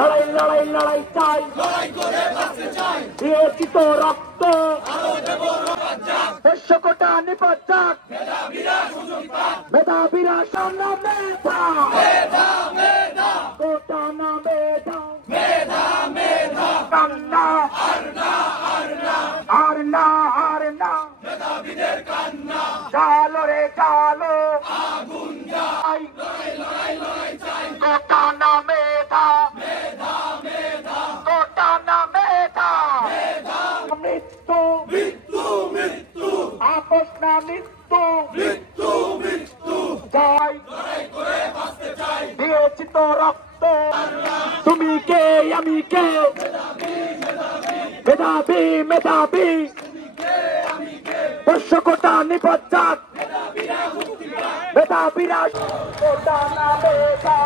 লড়াই লড়াই লড়াই চাই, দিয়েছি তো রক্ত, দেড়শো কোটা নিপাত যাক, মেধাবীরা সামনে মেধা, কোটা না মেধা, কান্না আর না, চালো রে চালো, কোটা না মেধা, কোটা না মেধা, মৃত্যু আপোষ না মৃত্যু, চাই দিয়েছি তো রক্ত, তুমি কে আমি কে, মেধাবী 500 কোটা নিপাত যাক, মেধাবীরা কোটা না মেধা,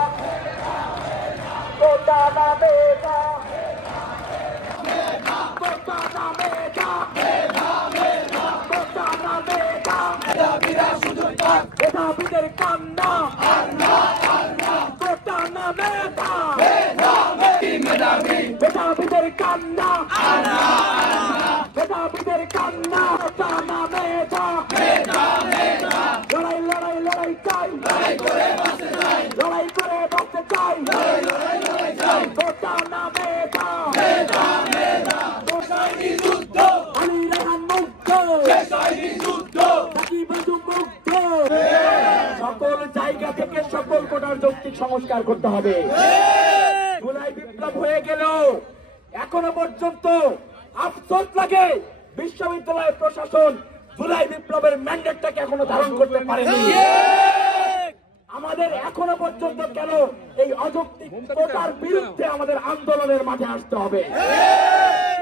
কোটা না মেধা, কোটা না মেধা, কোটা না মেধা, মেধাবীদের কান্না কোটা না মেধা, মেধাবীদের কান্না, মেধাবীদের কান্না, কোটা না মেধা, লড়াই লড়াই লড়াই চাই, লড়াই করে বাঁচতে চাই, কোটা না মেধা, আলী রেহান মুগ্ধ, সাকিব আজম মুগ্ধ, সকল জায়গা থেকে সকল কোটার যৌক্তিক সংস্কার করতে হবে। জুলাই বিপ্লব হয়ে গেল, এখনো পর্যন্ত আফসোস লাগে বিশ্ববিদ্যালয়ের প্রশাসন জুলাই বিপ্লবের ম্যান্ডেটটাকে এখনো ধারণ করতে পারেনি। আমাদের এখনো পর্যন্ত কেন এই অযৌক্তিক কোটার বিরুদ্ধে আমাদের আন্দোলনের মাঠে আসতে হবে?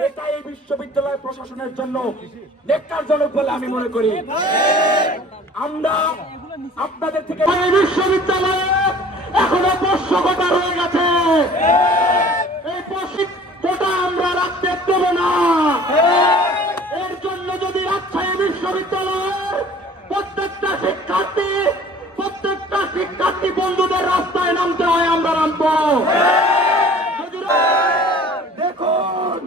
এটা এই বিশ্ববিদ্যালয় প্রশাসনের জন্য ন্যাক্কারজনক বলে আমি মনে করি। আমরা আপনাদের থেকে বিশ্ববিদ্যালয়ে এখনো 500 কোটা রয়ে গেছে, এই 500 কোটা আমরা রাখতে দেব না। এর জন্য যদি রাজশাহী বিশ্ববিদ্যালয়ের প্রত্যেকটা শিক্ষার্থী বন্ধুদের রাস্তায় নামতে হয়, আমরা নামবো। দেখুন,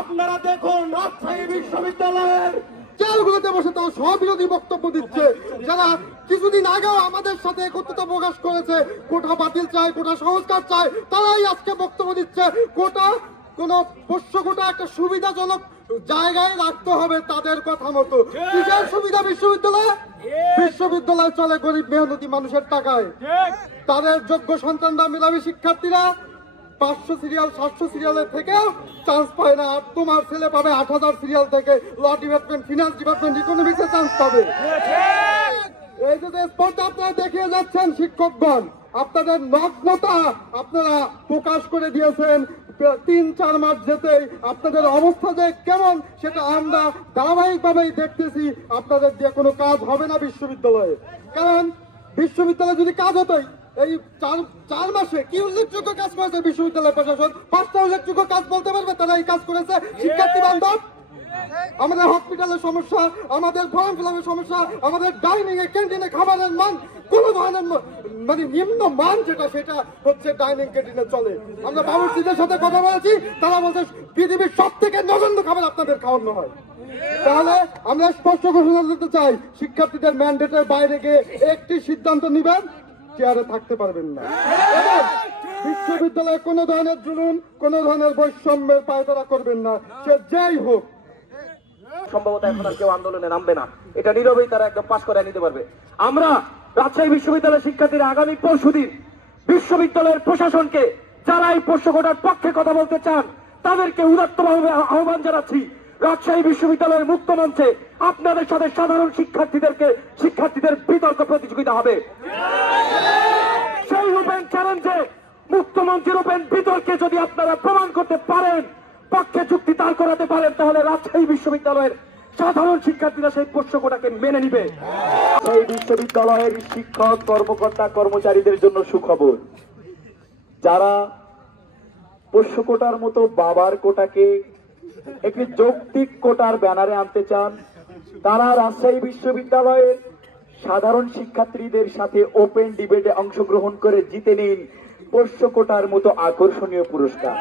আপনারা দেখুন, রাজশাহী বিশ্ববিদ্যালয়ের জেলগুলোতে বসে তারা সবিরোধী বক্তব্য দিচ্ছে, যারা কিছুদিন আগেও আমাদের সাথে একত্রতা প্রকাশ করেছে, কোটা বাতিল চায়, কোটা সংস্কার চায়, তারাই আজকে বক্তব্য দিচ্ছে কোটা কোন 500 কোটা একটা সুবিধাজনক জায়গায় রাখতে হবে তাদের কথা মতো। কিসের সুবিধা বিশ্ববিদ্যালয় চলে গরিব মেহনতি মানুষের টাকায়। তাদের যোগ্য সন্তানরা, মেধাবী শিক্ষার্থীরা 500 সিরিয়াল 700 সিরিয়ালের থেকেও চান্স পায় না। আর তোমার ছেলে পাবে 8000 সিরিয়াল থেকে, ল ডিপার্টমেন্ট, ফিনান্স ডিপার্টমেন্ট, ইকোনমিক্সে চান্স পাবে। এই যে স্পর্ধা আপনারা দেখিয়ে যাচ্ছেন শিক্ষকগণ, আপনাদের নগ্নতা আপনারা প্রকাশ করে দিয়েছেন। 3-4 মাস যেতেই আপনাদের অবস্থা যে কেমন সেটা আমরা ধারাবাহিকভাবেই দেখতেছি। আপনাদের দিয়ে কোনো কাজ হবে না বিশ্ববিদ্যালয়ে, কারণ বিশ্ববিদ্যালয়ে যদি কাজ হতোই এই 4 মাসে কি উল্লেখযোগ্য কাজ করেছে বিশ্ববিদ্যালয় প্রশাসন? 5টা উল্লেখযোগ্য কাজ বলতে পারবে তারা এই কাজ করেছে? শিক্ষার্থী বান্ধব আমাদের হসপিটালের সমস্যা, আমাদের ফর্ম ফিলাপের সমস্যা, আমাদের ডাইনিং এ ক্যান্টিনে খাবারের মান কোন ধরনের মানে নিম্ন মান যেটা সেটা হচ্ছে ডাইনিং ক্যান্টিনে চলে। আমরা বাবুর্চিদের সাথে কথা বলেছি, তারা বলছে পৃথিবীর সব থেকে নগণ্য খাবার আপনাদের খাওয়ানো হয়। তাহলে আমরা স্পষ্ট ঘোষণা দিতে চাই, শিক্ষার্থীদের ম্যান্ডেটের বাইরে গিয়ে একটি সিদ্ধান্ত নিবেন, চেয়ারে থাকতে পারবেন না। বিশ্ববিদ্যালয়ে কোন ধরনের জুলুম, কোন ধরনের বৈষম্যের পায়তারা করবেন না, সে যেই হোক। সম্ভবত এখন আর কেউ আন্দোলনে নামবে না, এটা নীরবেই তারা একদম পাশ করে নিতে পারবে। আমরা রাজশাহী বিশ্ববিদ্যালয়ের শিক্ষার্থীরা আগামী পরশুদিন বিশ্ববিদ্যালয়ের প্রশাসনকে, যারা এই 500 কোটার পক্ষে কথা বলতে চান, তাদেরকে উদাত্তভাবে আহ্বান জানাচ্ছি, রাজশাহী বিশ্ববিদ্যালয়ের মুক্ত মঞ্চে আপনাদের সাথে সাধারণ শিক্ষার্থীদের বিতর্ক প্রতিযোগিতা হবে। সেই ওপেন চ্যালেঞ্জে, মুক্ত মঞ্চের ওপেন বিতর্কে যদি আপনারা প্রমাণ করতে পারেন, পক্ষে যুক্তি দাঁড় করাতে পারেন, তাহলে রাজশাহী বিশ্ববিদ্যালয়ের সাধারণ শিক্ষার্থীরা সেই 500 কোটাকে মেনে নিবে। এই বিশ্ববিদ্যালয়ের শিক্ষক, কর্মকর্তা, কর্মচারীদের জন্য সুখবর, যারা 500 কোটার মতো বাবার কোটাকে একটি যৌক্তিক কোটার ব্যানারে আনতে চান, তারা রাজশাহী বিশ্ববিদ্যালয়ের সাধারণ শিক্ষার্থীদের সাথে ওপেন ডিবেটে অংশগ্রহণ করে জিতে নিন পোষ্য কোটার মতো আকর্ষণীয় পুরস্কার।